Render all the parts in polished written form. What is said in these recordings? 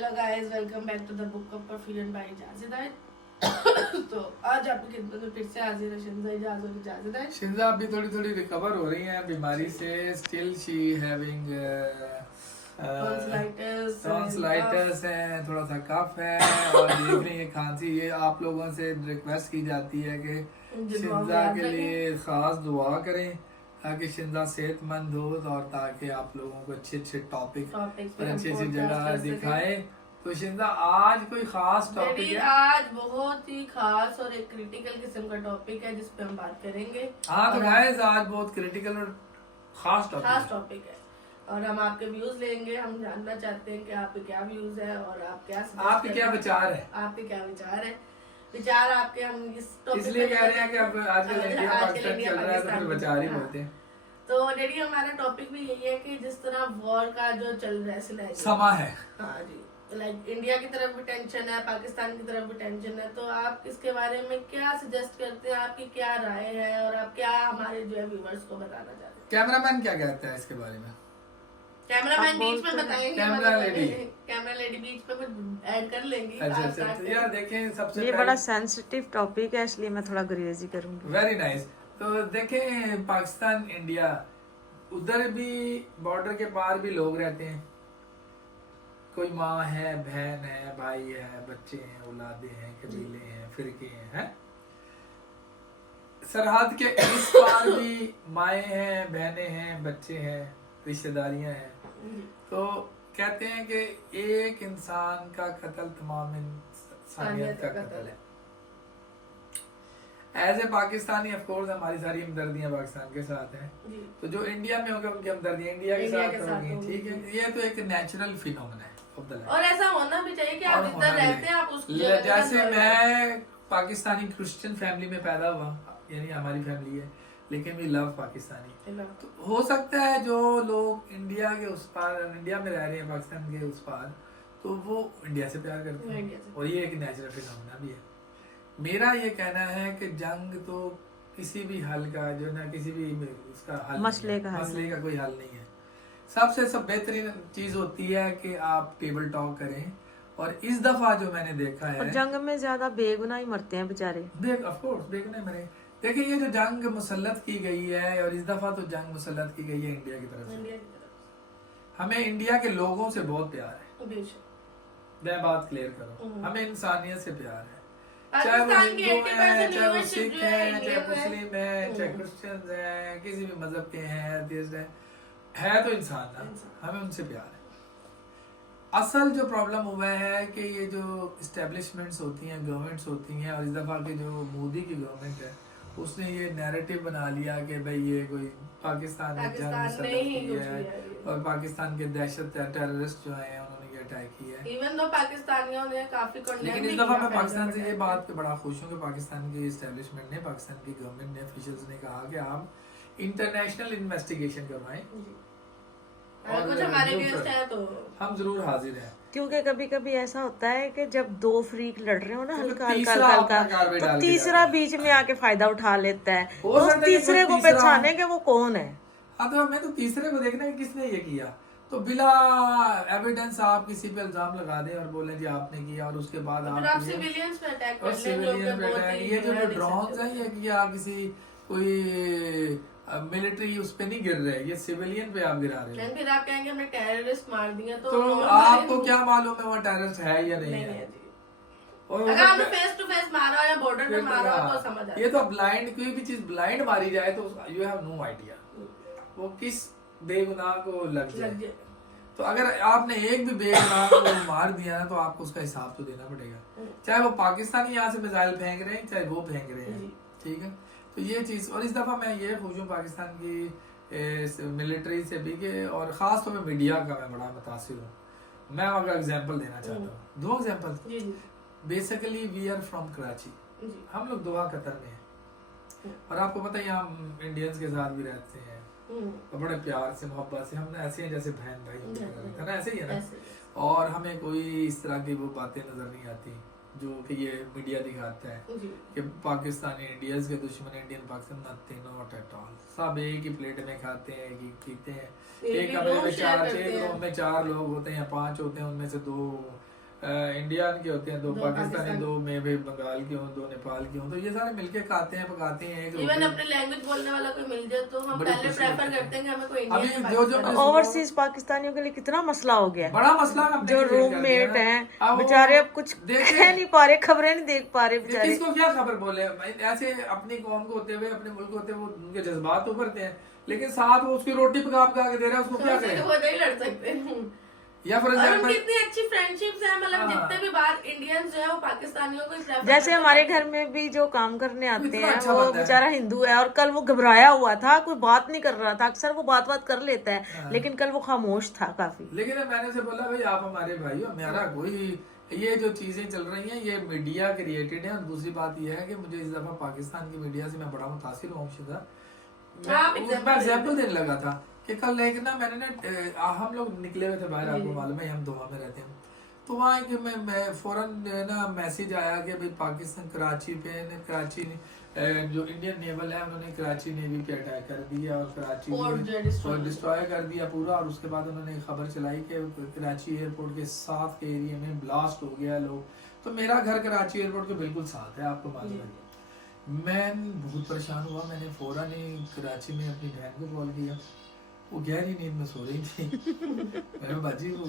Hello guys, welcome back to the book of perfusion by जाजिद है। तो आज आपकी खिदमत में फिर से हाजिर है शिंजा इजाज और जाजिद है। शिंजा अभी थोड़ी थोड़ी रिकवर हो रही हैं बीमारी से। स्टिल शी हैविंग टॉन्सिलाइटिस है, थोड़ा सा कफ है और देख रही है खांसी। ये आप लोगों से रिक्वेस्ट की जाती है कि शिंजा के लिए खास दुआ करें ताकि शिंजा सेहतमंद हो और ताकि आप लोगों को अच्छे अच्छे टॉपिक और अच्छी अच्छी जगह दिखाए। तो शिंजा आज कोई खास टॉपिक है? आज बहुत ही खास और एक क्रिटिकल किस्म का टॉपिक है जिस पे हम बात करेंगे। हाँ तो गाइस आज बहुत क्रिटिकल और खास टॉपिक है और हम आपके व्यूज लेंगे। हम जानना चाहते हैं कि आपके क्या व्यूज है और आपके क्या विचार है। विचार आपके हम इस टॉपिक इसलिए कह रहे हैं कि अब आजकल इंडिया पाकिस्तान चल रहा है तो फिर विचार ही बोलते हैं। तो डैडी हमारा टॉपिक भी यही है कि जिस तरह वॉर का जो चल रहा है समा है, हाँ जी, लाइक इंडिया की तरफ भी टेंशन है, पाकिस्तान की तरफ भी टेंशन है। तो आप इसके बारे में क्या सजेस्ट करते हैं, आपकी क्या राय है और आप क्या हमारे जो है व्यूअर्स को बताना चाहते हैं? कैमरामैन क्या कहता है इसके बारे में? कैमरामैन बीच में बताएंगे, कैमरा लेडी बीच में कुछ ऐड कर लेंगे। अच्छा तो यार देखें, सबसे ये बड़ा सेंसिटिव टॉपिक है इसलिए मैं थोड़ा गुरेजी करूंगी। Very nice. तो देखें, पाकिस्तान इंडिया, उधर भी बॉर्डर के पार भी लोग रहते हैं। कोई माँ है, बहन है, भाई है, बच्चे हैं, औलादे हैं, कबीले हैं, फिरके हैं। सरहद के इस पार भी माएँ हैं, बहनें हैं, बच्चे हैं, रिश्तेदारियां हैं। तो कहते हैं कि एक इंसान का कत्ल तमाम इंसानियत का कत्ल है। As a Pakistani of course हमारी सारी हमदर्दियां पाकिस्तान के साथ हैं। तो जो इंडिया में होगा उनकी हमदर्दियां इंडिया के साथ होंगी। ठीक है, ये तो एक नेचुरल फिनोमेना है और ऐसा होना भी चाहिए कि आप जिधर रहते हैं आप उस जैसे मैं पाकिस्तानी क्रिश्चियन फैमिली में पैदा हुआ, यानी हमारी फैमिली है, लेकिन वी लव पाकिस्तानी। तो हो सकता है जो लोग इंडिया के उस पार, इंडिया में रह रहे हैं पाकिस्तान के उस पार, तो वो इंडिया से प्यार करते हैं और ये एक नेचुरल फिनोमेना भी है। मेरा ये कहना है कि जंग तो किसी भी हल का जो ना किसी भी उसका हल मसले का कोई हल नहीं है। सबसे बेहतरीन चीज होती है कि आप टेबल टॉक करें। और इस दफा जो मैंने देखा है, और जंग में ज्यादा बेगुनाह ही मरते हैं बेचारे। ऑफ कोर्स बेगुनाह मरे। देखिए, ये जो जंग मुसल्लत की गई है, और इस दफा तो जंग मुसल्लत की गई है इंडिया की तरफ से। हमें इंडिया के लोगों से बहुत प्यार है। मैं बात क्लियर करूं, हमें इंसानियत से प्यार है। चाहे वो हिंदू है, चाहे वो सिख है, चाहे मुस्लिम है, चाहे क्रिश्चियन है, किसी भी मजहब के हैं, एथियस्ट है तो इंसान ना, हमें उनसे प्यार है। असल जो प्रॉब्लम हुआ है कि ये जो इस्टेब्लिशमेंट्स होती हैं, गवर्नमेंट्स होती हैं, और इस दफा की जो मोदी की गवर्नमेंट है उसने ये नैरेटिव बना लिया कि भाई ये कोई पाकिस्तान में जंग है और पाकिस्तान के दहशत टेररिस्ट जो हैं उन्होंने ये अटैक किया है। इवन तो पाकिस्तानियों ने काफी लेकिन इस दफा मैं पाकिस्तान से ये बात पे बड़ा खुश हूँ कि पाकिस्तान की इस्टेब्लिशमेंट ने, पाकिस्तान की गवर्नमेंट ने, ऑफिशियल्स ने कहा कि आप इंटरनेशनल इन्वेस्टिगेशन करवाएं और कुछ हमारे अगेंस्ट है तो हम जरूर हाजिर हैं। क्योंकि कभी कभी ऐसा होता है कि जब दो फ्रीक लड़ रहे हो ना, हल्का तो तीसरा बीच में आके फायदा उठा लेता है। तो तीसरे को पहचाने कि वो कौन है। हाँ, तो हमें तो तीसरे को देखना है किसने ये किया। तो बिला एविडेंस आप किसी पे इल्जाम लगा दें और बोले जी आपने किया, और उसके बाद आप सिविलियंस पे अटैक कर लें। ये जो ड्रोन्स हैं ये किया किसी कोई मिलिट्री उस पे नहीं गिर रहे, ये सिविलियन पे आप गिरा रहे हैं। फिर आप कहेंगे हमने टेररिस्ट मार दिया, तो आपको क्या मालूम है वो टेररिस्ट है या नहीं है? और अगर आपने फेस टू फेस मारा या बॉर्डर पे मारा तो समझ आता है। ये तो ब्लाइंड, कोई भी चीज ब्लाइंड मारी जाए तो यू हैव नो आइडिया वो किस बेगुनाह को लग जाए। तो अगर आपने एक भी बेगुनाह को मार दिया ना तो आपको उसका हिसाब तो देना पड़ेगा, चाहे वो पाकिस्तानी यहाँ से मिसाइल फेंक रहे हैं, चाहे वो फेंक रहे हैं। ठीक है, तो ये चीज। और इस दफा मैं ये खुश हूँ पाकिस्तान की मिलिट्री से भी के, और खास तौर पर मीडिया का मैं बड़ा मुतासिर हूँ। मैं अगर एग्जांपल देना चाहता हूँ, 2 example. Basically we are from Karachi, हम लोग दोहा कतर में हैं, और आपको पता है यहाँ इंडियंस के साथ भी रहते हैं तो बड़े प्यार से, मोहब्बत से, हम ऐसे हैं जैसे बहन भाई ना, ऐसे ही है ना। और हमें कोई इस तरह की वो बातें नजर नहीं आती जो कि ये मीडिया दिखाता है कि पाकिस्तानी इंडियंस के दुश्मन, Indian Pakistan, nothing, not at all. सब एक ही प्लेट में खाते हैं, एक ही पीते हैं, एक कमरे में 4 6 रूम में 4 लोग होते हैं या 5 होते हैं, उनमें से 2 इंडियन के होते हैं, 2 दो पाकिस्तानी, पाकिस्तानी। 2 में भी बंगाल के हों, 2 नेपाल के हों, तो ये सारे मिलके खाते हैं, पकाते हैं एक इवन रोटी। अपने लैंग्वेज बोलने वाला कोई मिल जाए तो हम बड़ी पहले खुशी प्रेफर होती है। करते हैं कि हमें कोई अभी इंडियन जो ओवरसीज पाकिस्तानियों के लिए कितना मसला हो गया है। बड़ा मसला है, जो रूममेट हैं बेचारे अब कुछ कह नहीं पा रहे, खबरें नहीं देख पा रहे बेचारे। किसको क्या खबर बोले, ऐसे अपनी कौम को होते हुए, अपने मुल्क को होते हुए वो उनके जज्बात उभरते हैं, लेकिन साथ वो उसकी रोटी पका के दे रहा है, उसको क्या करें। वो नहीं लड़ सकते। या फॉर और उनकी एग्जाम्पल इतनी अच्छी फ्रेंडशिप्स हैं, मतलब जितने भी बाहर इंडियंस जो है वो पाकिस्तानियों को ही prefer जैसे करते हैं। हमारे घर में भी जो काम करने आते इतना हैं अच्छा वो बंदा है। बेचारा हिंदू है, और कल वो घबराया हुआ था, कोई बात नहीं कर रहा था। अक्सर वो बात कर लेता है, लेकिन कल वो खामोश था काफी। लेकिन मैंने उसे बोला भाई आप हमारे भाई हो, मेरा कोई ये जो चीजें चल रही हैं ये मीडिया क्रिएटेड है। और दूसरी बात ये है कि मुझे इस दफा पाकिस्तान की मीडिया से मैं बड़ा मुतासिर हूँ शिदा। मैं एग्जाम्पल देने लगा था कि कल एक ना मैंने ना हम लोग निकले हुए थे बाहर, आपको मालूम है हम दोहा में रहते हैं, तो वहाँ एक मैं फौरन ना मैसेज आया कि भाई पाकिस्तान कराची पे कराची जो इंडियन नेवल है उन्होंने कराची नेवी पे अटैक कर दिया और कराची डिस्ट्रॉय कर दिया पूरा। और उसके बाद उन्होंने खबर चलाई कि कराची एयरपोर्ट के साथ के एरिया में ब्लास्ट हो गया लोग। तो मेरा घर कराची एयरपोर्ट के बिल्कुल साथ है, आपको मालूम है। मैं बहुत परेशान हुआ, मैंने फौरन ही कराची में अपनी बहन को कॉल किया, वो गहरी नींद में सो रही थी। मैंने बाजी वो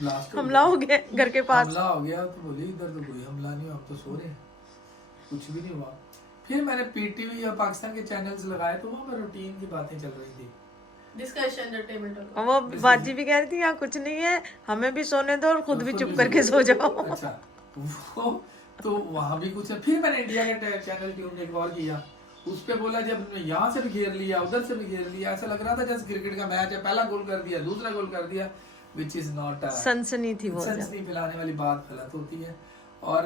ब्लास्ट हमला हो गया घर के पास, हमला हो गया। तो बोली इधर तो कोई हमला नहीं, हम तो सो रहे हैं, कुछ भी नहीं हुआ। फिर मैंने पीटीवी और पाकिस्तान के चैनल्स लगाए तो वहाँ पर रूटीन की बातें चल रही थी, डिस्कशन जो टेबल टॉक। वो बाजी भी कह रही थी यहाँ कुछ नहीं है, हमें भी सोने दो और खुद भी चुप करके सो जाओ। अच्छा वो तो वहाँ भी कुछ है। फिर मैंने इंडिया के चैनल ट्यून ने एक और किया, उस पे बोला जब यहाँ से भी घेर लिया उधर से भी घेर लिया, ऐसा लग रहा था जैसे क्रिकेट का मैच है, पहला गोल कर दिया दूसरा गोल कर दिया, विच इज नॉट सनसनी थी वो, सनसनी फैलाने वाली बात गलत होती है। और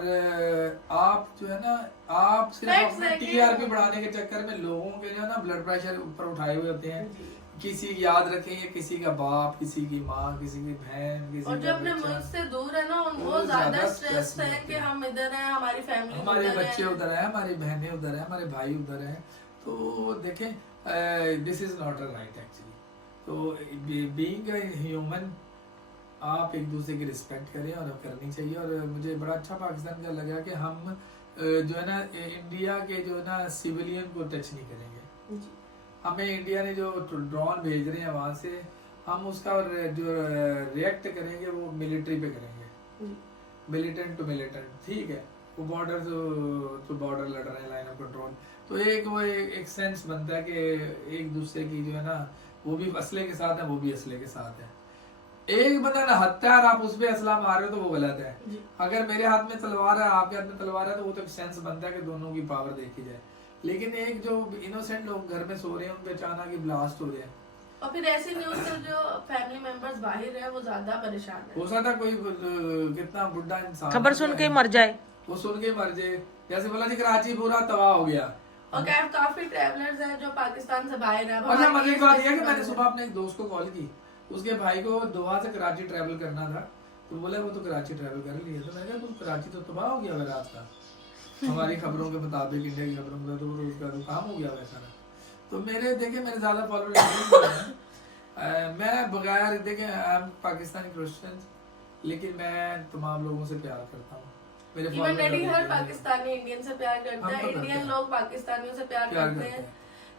आप जो है ना आप सिर्फ अपने टीआरपी बढ़ाने के चक्कर में लोगों के जो है ना ब्लड प्रेशर ऊपर उठाए हुए होते हैं। किसी की याद रखेंगे, किसी का बाप, किसी की माँ, किसी की बहन, किसी और जो अपने मुल्क से दूर है ना वो ज्यादा स्ट्रेस है कि हम इधर हैं, हमारी फैमिली हमारे बच्चे उधर है, हमारी बहनें उधर है, हमारे भाई उधर है। तो देखें this is not a right actually. तो बीइंग अ ह्यूमन आप एक दूसरे की रिस्पेक्ट करें और करनी चाहिए। और मुझे बड़ा अच्छा पाकिस्तान का लगा कि हम जो है ना इंडिया के जो है ना सिविलियन को टच नहीं करेंगे। हमें इंडिया ने जो ड्रोन भेज रहे हैं वहां से हम उसका जो रिएक्ट करेंगे वो मिलिट्री पे करेंगे, मिलिटेंट टू मिलिटेंट, ठीक है। वो बॉर्डर तो बॉर्डर लड़ रहे हैं, लाइन ऑफ कंट्रोल। तो एक सेंस बनता है कि एक दूसरे की जो है ना वो भी असले के साथ है, वो भी असले के साथ है। एक बंदा ना हत्यार आप उस पे असला मार रहे हो तो वो गलत है। अगर मेरे हाथ में तलवार है आपके हाथ में तलवार है तो वो तो एक सेंस बनता है कि दोनों की पावर देखी जाए। लेकिन एक जो इनोसेंट लोग घर में सो रहे हैं उन पे अचानक ही ब्लास्ट हो रहे हैं, और फिर ऐसी न्यूज़ से जो फैमिली मेंबर्स बाहर है वो ज्यादा परेशान है। हो सकता कोई कितना बुढ़ा इंसान खबर सुन के मर जाए, वो सुन के मर जाए। जैसे बोला जी कराची पूरा तबाह हो गया। और काफी ट्रैवलर्स हैं जो पाकिस्तान से बाहर है। अच्छा मजे की बात यह है कि मैंने सुबह अपने एक दोस्त को कॉल की, उसके भाई को दोहा से कराची ट्रैवल करना था, तो बोला वो तो कराची ट्रैवल कर लिया। तो मैंने कहा तुम कराची तो तबाह हो गया रात का, हमारी खबरों के मुताबिक, इंडिया की खबरों में तो उसका तो काम हो गया वैसा ना। तो मेरे ज्यादा फॉलोअर मैं बगैर देखे आई एम पाकिस्तानी क्रिश्चियन, लेकिन मैं तमाम लोगों से प्यार करता हूँ। मेरे हर पाकिस्तानी इंडियन से प्यार करता है, इंडियन लोग पाकिस्तानियों से प्यार करते हैं।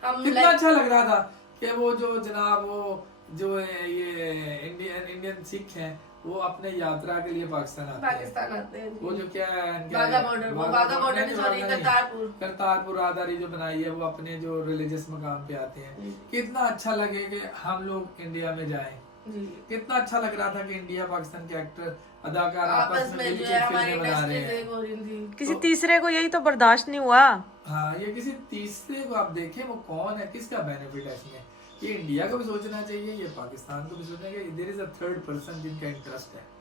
हम कितना अच्छा लग रहा था कि वो जो जनाब वो जो ये इंडियन सिख हैं वो अपने यात्रा के लिए पाकिस्तान आते हैं। वो जो क्या है करतारपुर राहदारी जो बनाई है वो अपने जो रिलीजियस मकाम पे आते हैं। कितना अच्छा लगे कि हम लोग इंडिया में जाएं। कितना अच्छा लग रहा था कि इंडिया पाकिस्तान के एक्टर अदाकार आपस में मिलकर फिल्में बना रहे हैं। किसी तीसरे को यही तो बर्दाश्त नहीं हुआ। हाँ, ये किसी तीसरे को आप देखें वो कौन है, किसका बेनिफिट है इसमें। ये इंडिया को भी सोचना चाहिए, ये पाकिस्तान को भी सोचना चाहिए। There is a third person जिनका इंटरेस्ट है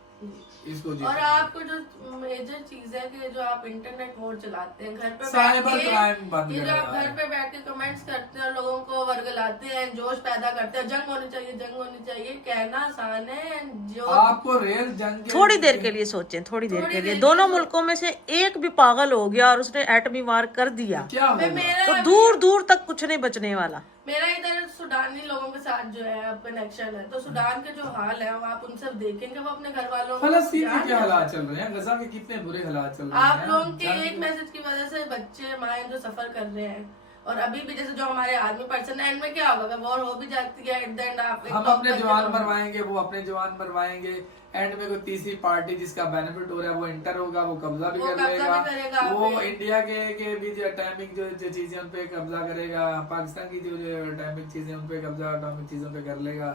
इसको। और आपको जो मेजर चीज है कि जो आप इंटरनेट मोड चलाते हैं घर पे साइबर क्राइम बंद ये जो आप घर पे बैठ के कमेंट्स करते हैं और लोगों को वर्गलाते हैं, जोश पैदा करते हैं, जंग होनी चाहिए, कहना आसान है। जो आपको रियल जंग थोड़ी देर के लिए सोचें, थोड़ी देर के लिए दोनों मुल्कों में से एक भी पागल हो गया और उसने एटमी वार कर दिया क्या होगा? तो दूर दूर तक कुछ नहीं बचने वाला। मेरा इधर सुडानी लोगों के साथ जो है अब कनेक्शन है, तो सुडान के जो हाल है वो आप उन सब देखेंगे, वो अपने घर वालों को फलस्तीन के क्या हालात चल रहे हैं, गजा के कितने बुरे हालात चल रहे हैं। आप लोगों के एक मैसेज की वजह से बच्चे माएं जो सफर कर रहे हैं, और अभी भी जैसे जो हमारे आर्मी पर्सन है, एंड में क्या होगा, वॉर हो भी जाती है, एट द एंड आप हम अपने जवान मरवाएंगे, वो अपने जवान मरवाएंगे, एंड में कोई तीसरी पार्टी जिसका बेनिफिट हो रहा है वो इंटर होगा, वो कब्जा भी कर लेगा, वो इंडिया के भी जो एटॉमिक जो चीजें उन पे कब्जा करेगा, पाकिस्तान की जो एटॉमिक चीजें उन पे कब्जा एटॉमिक चीजों पे कर लेगा,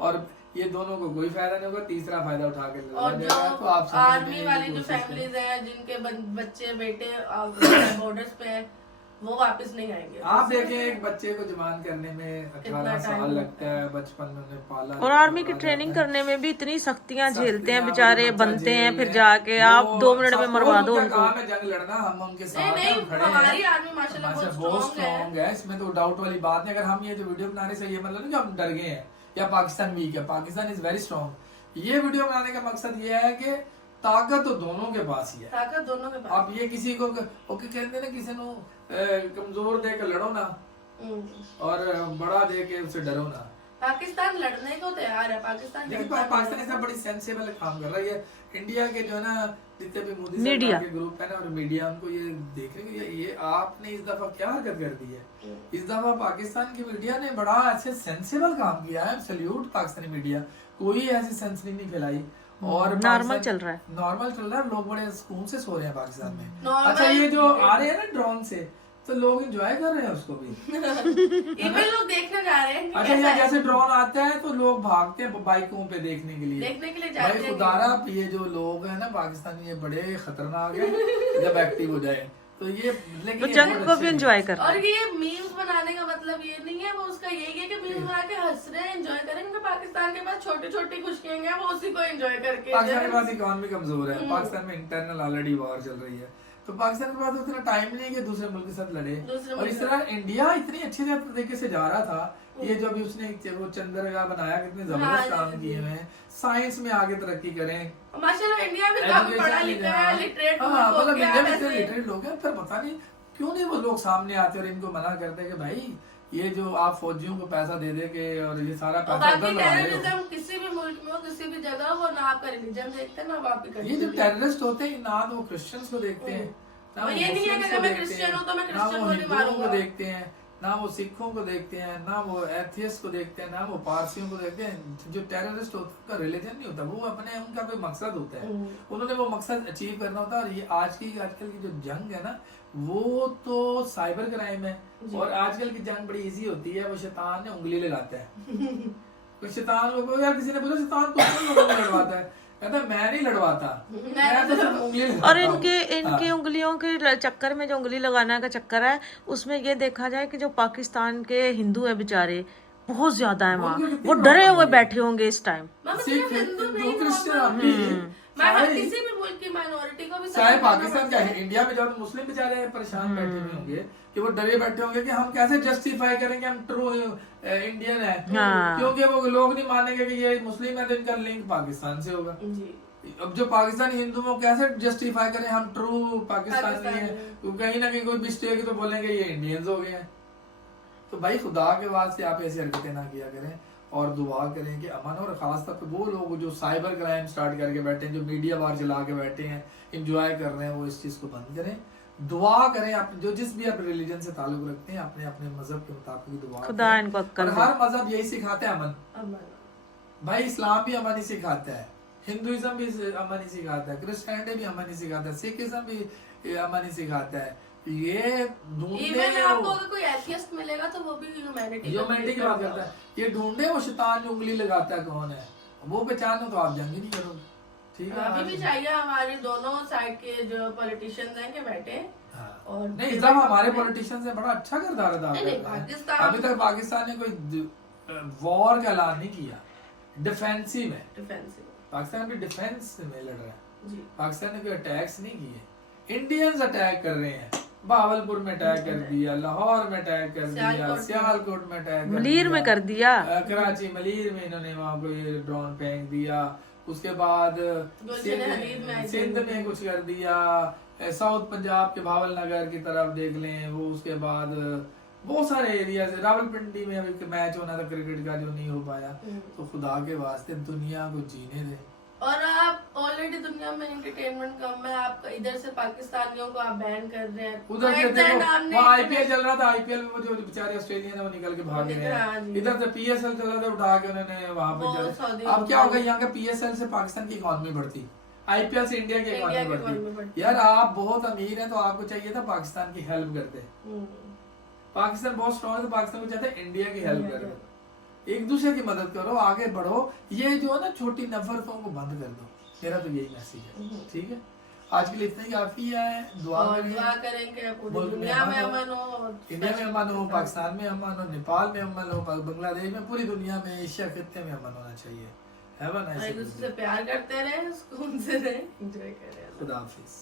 और ये दोनों को कोई फायदा नहीं होगा, तीसरा फायदा उठा के और जो तो आप आर्मी वाली जो फैमिलीज हैं जिनके बच्चे बेटे बॉर्डर्स पे हैं, वो वापस नहीं आएंगे। आप देखें एक बच्चे को जवान करने में 18 साल लगता है, बचपन में उन्हें पाला, और आर्मी की ट्रेनिंग करने में भी इतनी सख्तियां झेलते हैं बेचारे, बनते हैं, फिर जाके आप 2 मिनट में मरवा दो उनको। काम है जंग लड़ना, हम उनके साथ नहीं, खड़े हमारी हैं, आर्मी माशाल्लाह बहुत स्ट्रॉन्ग है, इसमें तो डाउट वाली बात नहीं। अगर हम ये जो वीडियो बनाने से ये मतलब नहीं कि हम डर गए हैं या पाकिस्तान वीक है, पाकिस्तान इज वेरी स्ट्रॉन्ग। ये वीडियो बनाने का मकसद ये है कि ताकत तो दोनों के पास ही है, ताकत दोनों के पास। आप ये किसी को ओके कहते ना, किसी को कमजोर दे के लड़ो ना और बड़ा दे के उसे डरो ना। पाकिस्तान लड़ने को तैयार है, पाकिस्तान इसमें बड़ी सेंसिबल काम कर रहा है। ये इंडिया के जो है ना जितने भी मोदी मीडिया के ग्रुप है ना और मीडिया, उनको ये देख रहे हैं ये आपने इस दफा क्या हरकत कर दी है। इस दफा पाकिस्तान की मीडिया ने बड़ा अच्छे सेंसिबल काम किया है, सल्यूट पाकिस्तानी मीडिया, कोई ऐसी सेंसिटिव नहीं फैलाई और नॉर्मल चल रहा है, नॉर्मल चल रहा है, लोग बड़े सुकून से सो रहे हैं पाकिस्तान में। Normal अच्छा ये जो आ रहे हैं ना ड्रोन से, तो लोग एंजॉय कर रहे हैं उसको भी। इवन लोग देखने जा रहे हैं। अच्छा ये जैसे ड्रोन आता है तो लोग भागते हैं बाइकों पे देखने के लिए जाते हैं। खुदारा ये जो लोग हैं ना पाकिस्तानी, ये बड़े खतरनाक है जब एक्टिव हो जाए तो ये, लेकिन तो जंग को भी एंजॉय कर। और ये मीम्स बनाने का मतलब ये नहीं है, वो उसका यही है कि मीम्स बना के हंस रहे हैं, एंजॉय करें, क्योंकि पाकिस्तान के पास छोटी छोटी खुशियां हैं, वो उसी को एंजॉय करके। पाकिस्तान के पास इकोनॉमी कमजोर है, पाकिस्तान में इंटरनल ऑलरेडी वॉर चल रही है, तो पाकिस्तान के पास उतना टाइम नहीं है कि दूसरे मुल्क के साथ लड़े। और इस तरह इंडिया इतनी अच्छी तरीके से जा रहा था, ये जो अभी उसने वो चंद्रयान बनाया, कितने जबरदस्त काम किए हुए हैं, साइंस में आगे तरक्की करें माशाल्लाह। इंडिया में काफी पढ़ा लिखा है, लिटरेट मतलब इंडिया में लिटरेट लोग हैं, फिर पता नहीं क्यों नहीं वो लोग सामने आते और इनको मना करते कि भाई ये जो आप फौजियों को पैसा दे दे के और ये सारा पैसा उधर लगा रहे हो। किसी भी मुल्क में हो, किसी भी जगह हो, ना आपका रिलीजन देखते ना आपकी। ये जो टेररिस्ट होते हैं ना तो वो क्रिश्चियंस को देखते हैं, ना वो मुस्लिम्स को देखते हैं, ना वो हिंदुओं को देखते हैं, ना वो सिखों को देखते हैं, ना वो एथियस्ट को देखते हैं, ना वो पारसियों को देखते हैं। जो टेररिस्ट होता है उनका रिलीजन नहीं होता, वो अपने उनका कोई मकसद होता है, उन्होंने वो मकसद अचीव करना होता है। और ये आजकल की जो जंग है ना वो तो साइबर क्राइम है, और आजकल की जंग बड़ी इजी होती है, वो शैतान ने उंगली लगाता है। तो शैतान को यार किसी ने बोला शैतान को लड़वाता है, कहता मैं नहीं लड़वाता, मैं तो सिर्फ उंगली लगाता हूं। और इनके उंगलियों के चक्कर में जो उंगली लगाने का चक्कर है, उसमें ये देखा जाए कि जो पाकिस्तान के हिंदू है बेचारे बहुत ज्यादा है वहाँ, वो डरे हुए बैठे होंगे इस टाइम। किसी भी मुल्क की माइनॉरिटी को भी, चाहे पाकिस्तान क्या है, इंडिया में जब मुस्लिम बेचारे परेशान बैठे हुए होंगे कि वो डरे बैठे होंगे कि हम कैसे जस्टिफाई करेंगे हम ट्रू इंडियन है, क्योंकि वो लोग नहीं मानेंगे कि ये मुस्लिम है तो इनका लिंक पाकिस्तान से होगा। अब जो पाकिस्तानी हिंदू को कैसे जस्टिफाई करें हम ट्रू पाकिस्तानी है, तो कहीं ना कहीं कोई मिस्टेक तो बोलेंगे ये इंडियंस हो गए हैं। तो भाई खुदा के वास्ते आप ऐसी हरकतें ना किया करें और दुआ करें कि अमन, और खास तौर पे वो लोग जो साइबर क्राइम स्टार्ट करके बैठे हैं, जो मीडिया बार चला के बैठे हैं, एंजॉय कर रहे हैं, वो इस चीज को बंद करें। दुआ करें, आप जो जिस भी आप रिलीजन से ताल्लुक रखते हैं अपने अपने मजहब के मुताबिक दुआ खुदा इनको अक्ल दे। हर मजहब यही सिखाता है अमन, भाई इस्लाम भी अमन ही सिखाता है, हिंदुइज्म भी अमन ही सिखाता है, क्रिश्चियनिटी भी अमन ही सिखाता है, सिखिज्म भी अमन ही सिखाता है। ये ढूंढने आपको अगर कोई एथियस्ट मिलेगा तो वो भी ह्यूमैनिटी की बात करता है, ये ढूंढे वो शैतान जो उंगली लगाता है कौन है, वो पहचानो तो आप जंग ही नहीं करोगे। ठीक है, अभी भी चाहिए हमारे दोनों साइड के जो पॉलिटिशियंस हैं के बैठे। और नहीं इस दफा हमारे पॉलिटिशियंस ने बड़ा अच्छा किरदार अदा किया। अभी तक पाकिस्तान ने कोई वॉर का ऐलान नहीं किया, डिफेंसिव है, पाकिस्तान भी डिफेंस में लड़ रहा है, पाकिस्तान ने कोई अटैक्स नहीं किए। इंडियंस अटैक कर रहे हैं, भावलपुर में अटैक कर दिया, लाहौर में अटैक कर दिया, सियालकोट में अटैक मलीर में कर दिया, कराची मलीर में इन्होंने वहाँ कोई ड्रोन फेंक दिया, उसके बाद सिंध में कुछ कर दिया, साउथ पंजाब के भावल नगर की तरफ देख लें वो, उसके बाद बहुत सारे एरियाज है। रावलपिंडी में अभी मैच होना था क्रिकेट का, जो नहीं हो पाया, तो खुदा के वास्ते दुनिया को जीने दे। और आप ऑलरेडी दुनिया में एंटरटेनमेंट कम है, आप इधर से पाकिस्तानियों को आप बैन कर रहे हैं। उधर से देखो वहाँ आईपीएल चल रहा था, आईपीएल में वो जो बेचारे ऑस्ट्रेलियन है वो निकल के भाग गए हैं। इधर से पीएसएल चल रहा था, उठा के उन्होंने वहाँ पे। अब क्या होगा, यहाँ का पीएसएल से पाकिस्तान की इकॉनमी बढ़ती, आईपीएल से इंडिया की इकॉनमी बढ़ती। यार आप बहुत अमीर हैं तो आपको चाहिए था पाकिस्तान की हेल्प करते। पाकिस्तान बहुत स्ट्रॉन्ग है तो पाकिस्तान को चाहते हैं इंडिया की हेल्प करे, एक दूसरे की मदद करो, आगे बढ़ो। ये जो है ना छोटी नफरतों को बंद कर दो, मेरा तो यही मैसेज है। ठीक है, आज के लिए इतना ही काफी है। दुआ करें कि पूरी दुनिया में अमन हो, इंडिया में अमन हो, पाकिस्तान में अमन हो, नेपाल में अमन हो, बांग्लादेश में, पूरी दुनिया में, एशिया खित्ते में अमन होना चाहिए। Have a nice day. एक दूसरे से प्यार करते रहे, सुकून से रहे, एंजॉय करें। खुदा हाफिज।